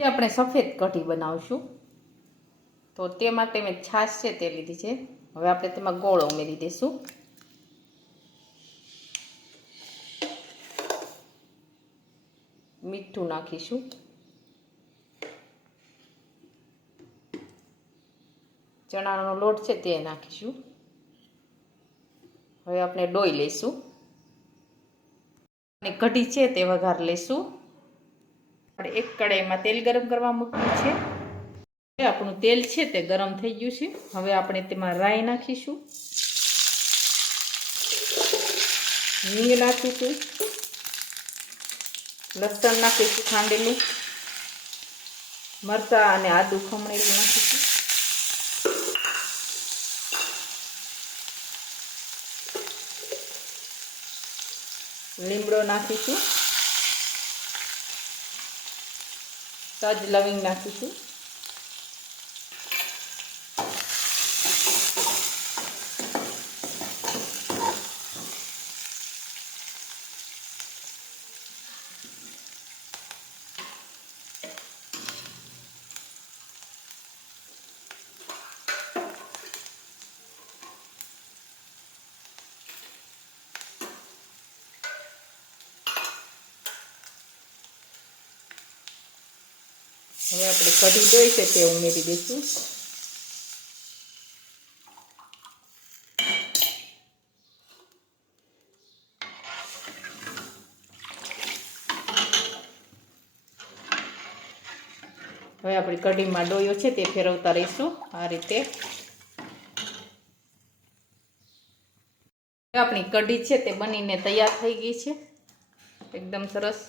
આપણે સફેદ કઢી બનાવશું તો તે માટે મેં છાશ છે તે લીધી છે। હવે આપણે તેમાં ગોળ ઉમેરી દઈશું। મીઠું નાખીશું। ચણાનો લોટ છે તે નાખીશું। હવે આપણે ડોઈ લઈશું અને કઢી છે તે વઘાર લઈશું। આપણે એક કડાઈમાં તેલ ગરમ કરવા મૂક્યું છે। આપણું તેલ છે તે ગરમ થઈ ગયું છે। હવે આપણે તેમાં રાઈ નાખીશું, હિંગ નાખીશું, લસણ નાખીશું ખાંડેલું, મરચાં અને આદુ ખમણેલું નાખીશું, લીમડો નાખીશું, તજ લવિંગ નાખીશું, હવે આપણે કઢી દોઈ છે તે ઉમેરી દઈશું। હવે આપણી કઢીમાં ડોયો છે તે ફેરવતા રહીશું આ રીતે। આપણી કઢી છે તે બનીને તૈયાર થઈ ગઈ છે, એકદમ સરસ।